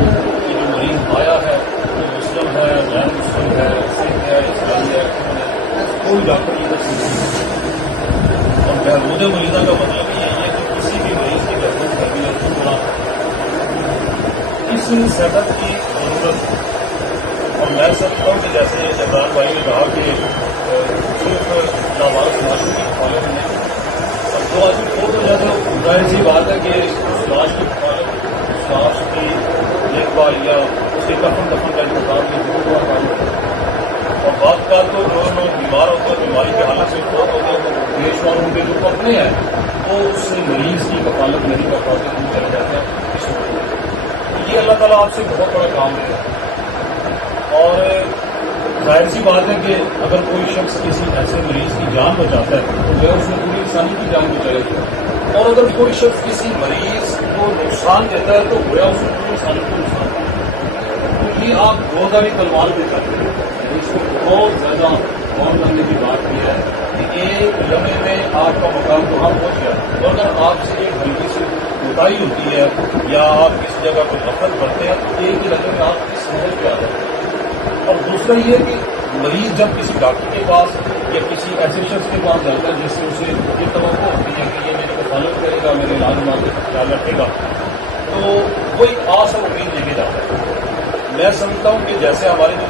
کہ جو مریض آیا ہے وہ مسلم ہے، غیر مسلم ہے، سکھ ہے، عیسائی ہے، کوئی ڈاکٹر کی تصدیق نہیں. اور بہبود مریضہ کا مطلب یہ ہے کہ کسی بھی مریض کی بہبود کرنی ہے تو تھوڑا اس سیٹ اپ کی ضرورت ہے. اور میں سمجھتا ہوں کہ جیسے عمران بھائی نے کہا کہ صرف ناواز معاشرے کی حفاظت نہیں، اب دو آدمی کو تو زیادہ ظاہر سی بات ہے کہ سماج کی حفاظت، سماج کی دیکھ بھال یا اس کے کفن دفن کا انتظام بھی ضرور ہوا کام ہوتا ہے. اور بعض کا تو جو لوگ بیمار ہوتے ہیں، بیماری کی حالت سے فوت ہوتے ہیں تو دیش والوں کے جو اپنے ہیں وہ اس سے مریض کی کفالت نہیں کر پاتے، دور چلے جاتے ہیں. اس وقت یہ اللہ تعالیٰ آپ سے بہت بڑا کام دے رہا ہے. اور ظاہر سی بات ہے کہ اگر کوئی شخص کسی ایسے مریض کی جان بچاتا ہے تو وہ اس نے پوری انسانی کی جان بچائے گا. اور اگر کوئی شخص کسی مریض کو نقصان دیتا ہے تو گویا اس نے پوری انسانی کو نقصان دیتا. تو یہ آپ روزانہ تلوار دے سکتے ہیں. اس کو بہت زیادہ غور کرنے کی بات یہ ہے کہ ایک لمحے میں آپ کا مقام کہاں پہنچ گیا. اور اگر آپ سے ایک ہلکی سی کوتاہی ہوتی ہے یا آپ کسی جگہ کوئی غفلت برتے ہیں تو ایک ہی لمحے میں آپ کی سمجھ پہ آ جاتے ہیں. اور دوسرا یہ کہ مریض جب کسی ڈاکٹر کے پاس یا کسی ایسے شخص کے پاس جاتا ہے جس سے اسے یہ توقع ہوتی ہے کہ یہ میرے کفالت کرے گا، میرے علاج کا خیال رکھے گا، تو وہ ایک آس اور امید لے کے جاتا ہے. میں سمجھتا ہوں کہ جیسے ہمارے جو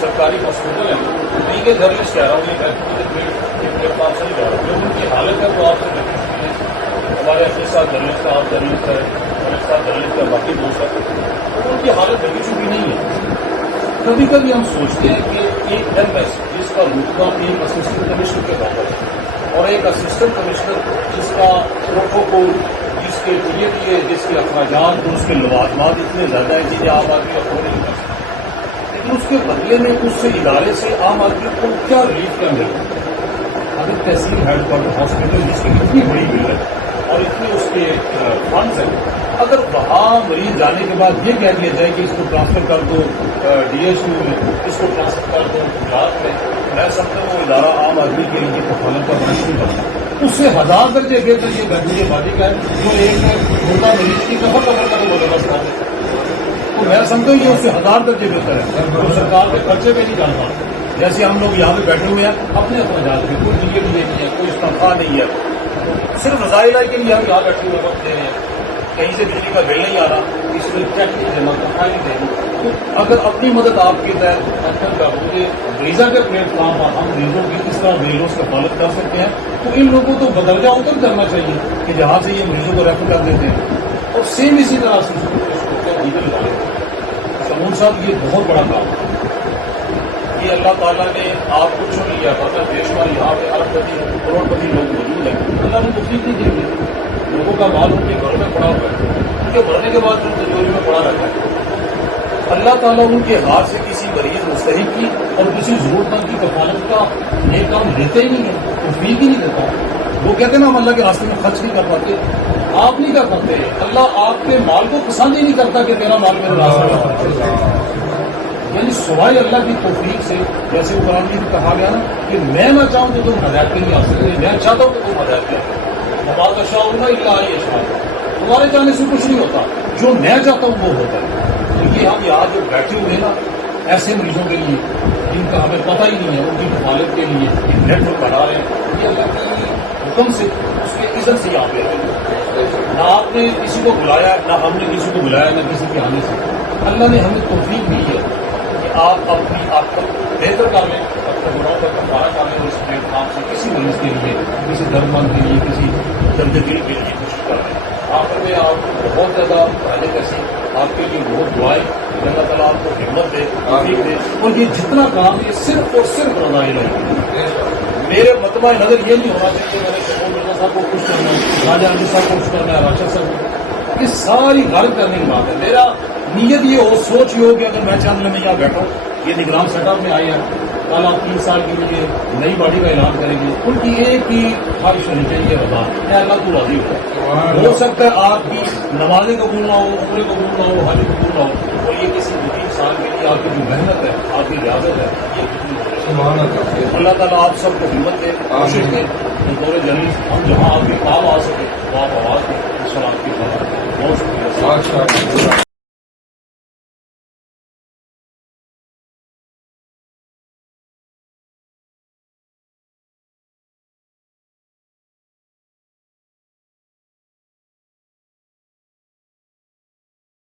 سرکاری ہاسپٹل ہیں نہیں کہ جرنلسٹ کہہ رہا ہوں، یہ میرے پاس سے نہیں جا رہا، جو ان کی حالت ہے وہ آپ سے دیکھیں. ہمارے اپنے ساتھ جرنلسٹ آپ جرنلسٹ ہے، ہمارے ساتھ جرنلسٹ ہے، باقی دوست ہے، ان کی حالت لگی چکی نہیں ہے. کبھی کبھی ہم سوچتے ہیں کہ ایک ایم ایس جس کا رتبہ ایک اسسٹنٹ کمشنر کے برابر ہے اور ایک اسسٹنٹ کمشنر جس کا پروٹوکول، جس کے دیے جس کے اخراجات اور اس کے لوازمات اتنے زیادہ ہیں جنہیں عام آدمی افورڈ نہیں کر سکتا، لیکن اس کے بدلے میں اس سے ادارے سے عام آدمی کو کیا ریلیف کیا ملے. اگر تحصیل ہیڈ کوارٹر ہاسپٹل جس کی اتنی بڑی بل ہے اور اتنے اس کے فنڈز ہیں، اگر وہاں مریض جانے کے بعد یہ کہہ دیا جائے کہ اس کو ٹرانسفر کر دو ڈی ایس یو میں، اس کو ٹرانسفر کر دو گجرات میں سمجھتا ہوں وہ ادارہ عام آدمی کے لیے کفالت کا بنش نہیں کرتا. اس سے 1000 درجے بہتر یہ بہبود بازی کا ہے جو ایک مردہ مریض کی کفن کا تو بندوبست کر دے. تو میں سمجھتا ہوں یہ اس سے 1000 درجے بہتر ہے جو سرکار کے خرچے پہ نہیں جانتا. جیسے ہم لوگ یہاں پہ بیٹھے ہوئے ہیں اپنے اخراجات میں، کوئی ڈی نہیں ہے، کوئی تنخواہ نہیں ہے، صرف رضائل کے لیے ہم یہاں بیٹھے ہوئے وقت دے رہے ہیں. کہیں سے بجلی کا بل نہیں آ رہا، اس میں چیک نہیں دینا، تنخواہ نہیں دینا. تو اگر اپنی مدد آپ کے تحت مریضہ کے پلیٹ فارم پر ہم مریضوں کی کس طرح مریضوں سے کفالت کر سکتے ہیں تو ان لوگوں کو بدرجہ اتر کرنا چاہیے کہ جہاں سے یہ مریضوں کو ریفر کر دیتے ہیں. اور سیم اسی طرح سے دیگر ادارے سمون صاحب یہ بہت بڑا کام ہے. یہ اللہ تعالیٰ نے آپ کو چن لیا تھا دیش میں یہاں پہ ارب پتی کروڑ پتی لوگ موجود ہیں. اللہ نے تکلیف نہیں دی ہے، لوگوں کا مال ان کے گھر میں پڑا ہوا ہے، ان کے مرنے کے بعد ان تجوری میں پڑا رہتا ہے. اللہ تعالیٰ ان کے ہاتھ سے کسی مریض مستحق کی اور کسی ضرورتمند کی کفالت کا یہ کام دیتے ہی نہیں ہے، توفیق ہی نہیں دیتا. وہ کہتے ہیں نا ہم اللہ کے راستے میں خرچ نہیں کر پاتے، آپ نہیں کر پاتے. اللہ آپ کے مال کو پسند ہی نہیں کرتا کہ تیرا مال میرے راستے میں خرچ ہو. یعنی سوائے اللہ کی توفیق سے، جیسے وہ قرآن میں کہا گیا نا کہ میں نہ چاہوں تو تم ہدایت کے لیے آ سکتے، میں چاہتا ہوں کہ تم ہدایت کے لیے بات کا شاہ ہوگا تمہارے چاہنے سے کچھ نہیں ہوتا، جو میں چاہتا ہوں وہ ہوتا ہے. تو یہ ہم یہاں جو بیٹھے ہوئے نا ایسے مریضوں کے لیے جن کا ہمیں پتہ ہی نہیں ہے، ان کی حفاظت کے لیے نیٹ ورک بنا رہے ہیں، یہ اللہ کی حکم سے اس کے عزت سے یہاں پہ نہ آپ نے کسی کو بلایا، نہ ہم نے کسی کو بلایا، نہ کسی کے آنے سے. اللہ نے ہمیں توفیق دی ہے کہ آپ اپنی آپ کو بہتر کر لیں، اپنے گناہوں کا کفارہ کر لیں، اس پلیٹ فارم سے کسی مریض کے لیے، کسی درد مند کے لیے، کسی درد دل کے لیے کچھ کر لیں. آخر میں آپ کو بہت زیادہ پہلے کیسے آپ کے لیے بہت دعائیں کہ اللہ تعالیٰ آپ کو ہمت دے، توفیق دے. اور یہ جتنا کام یہ صرف اور صرف رضا الہی ہے. میرے مطمع نظر یہ نہیں ہونا چاہیے میں نے شکول مرزا صاحب کو خوش کرنا ہے، راجہ علی صاحب کو خوش کرنا ہے، راشد صاحب کو. یہ ساری غلط کرنے کی بات ہے. میرا نیت یہ ہو، سوچ یہ ہو کہ اگر میں چند میں یہاں بیٹھا ہوں، یہ نگران سیٹ اپ میں آئی ہے، کل آپ 3 سال کے لیے نئی باڈی کا اعلان کریں گے، ان کی ایک ہی خواہش ہونی چاہیے رضا، اے اللہ تو راضی ہو سکتا ہے آپ کی نمازیں قبول نہ ہو، عمرے قبول نہ ہو، حج قبول نہ ہو، اور یہ کسی 2-3 سال کے لیے آپ کی جو محنت ہے، آپ کی ریاضت ہے، یہ کتنی اللہ تعالیٰ آپ سب کو ہمت دے، کوشش دے بطور جرنلسٹ ہم جہاں آپ کے کام آ سکے وہ آپ آواز دیں. اس وقت آپ کی بہت شکریہ.